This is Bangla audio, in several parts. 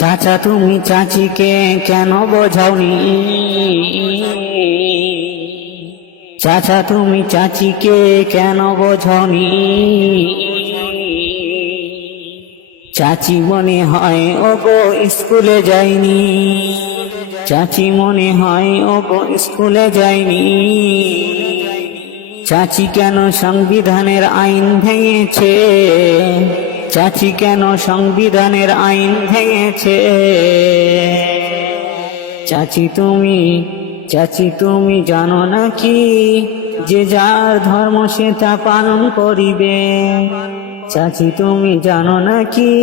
চাচা তুমি চাচিকে কেন বোঝাওনি? চাচা তুমি চাচিকে কেন বোঝাওনি? চাচি মনে হয় ও গো স্কুলে যায়নি। চাচি মনে হয় ও গো স্কুলে যায়নি। চাচি কেন সংবিধানের আইন ভেঙেছে? চাচি কেন সংবিধানের আইন ভেঙেছে? চাচি তুমি চাচি তুমি জানো নাকি যে যার ধর্ম সে তা পালন করিবে। চাচি তুমি জানো নাকি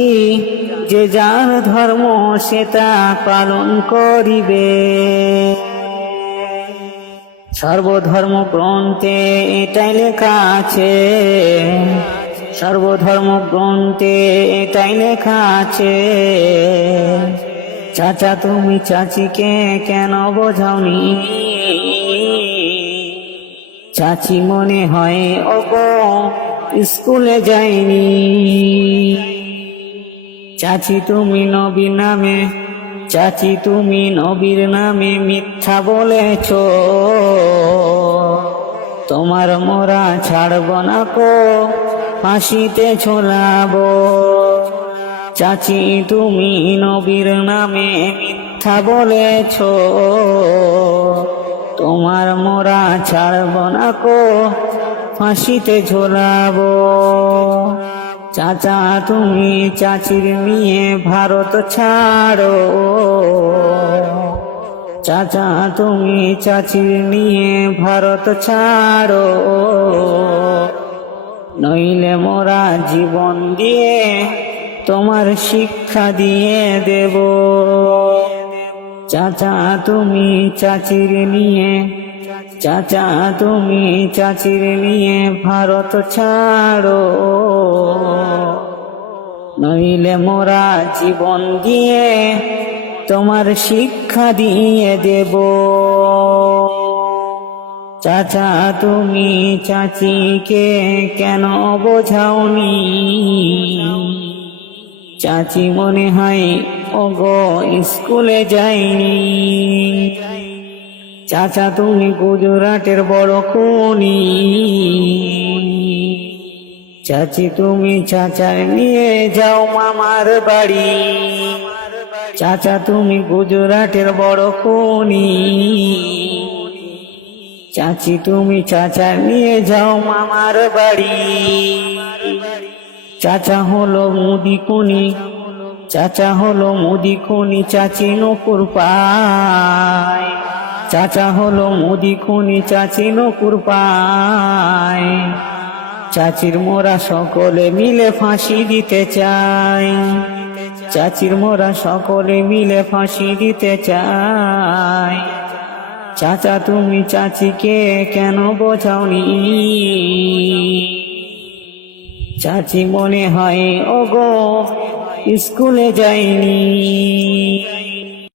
যে যার ধর্ম সে তা পালন করিবে। সর্বধর্ম গ্রন্থে এটাই লেখা আছে। সর্বধর্ম গ্রন্থে এটাই লেখা আছে। চাচা, তুমি চাচিকে কেন বোঝাওনি? চাচি মনে হয় ও গো স্কুলে যাইনি চাচি তুমি নবীর নামে, চাচি তুমি নবীর নামে মিথ্যা বলেছ। তোমার মোরা ছাড়ব না কো ফাঁসিতে ছোলাবো চাচি, তুমি নবীর নামে মিথ্যা বলেছ। তোমার মোরা ছাড়ব না কো ফাঁসিতে ঝোলাবো। চাচা, তুমি চাচির নিয়ে ভারত ছাড়ো। চাচা, তুমি চাচির নিয়ে ভারত ছাড়ো। নইলে মোরা জীবন দিয়ে তোমার শিক্ষা দিয়ে দেব। চাচা তুমি চাচির নিয়ে, চাচা তুমি চাচির নিয়ে ভারত ছাড়ো। নইলে মোরা জীবন দিয়ে তোমার শিক্ষা দিয়ে দেব। চাচা তুমি চাচিকে কেন বোঝাওনি? চাচি মনে হয়, ওগো, স্কুলে যাইনি চাচা তুমি গুজরাটের বড় খুনি। চাচি তুমি চাচার নিয়ে যাও মামার বাড়ি। চাচা তুমি গুজরাটের বড় খুনি। চাচি, তুমি চাচার নিয়ে যাও মামার বাড়ি। চাচা হলো মুদি খুনি, চাচা হলো মুদি খুনি চাচি নকুর পায়। চাচা হলো মুদি খুনি চাচি নকুর পায়। চাচির মোরা সকলে মিলে ফাঁসি দিতে চাই। চাচির মোরা সকলে মিলে ফাঁসি দিতে চাই। চাচা তুমি চাচিকে কেন বোঝাওনি? চাচি মনে হয় ওগো স্কুলে যাইনি।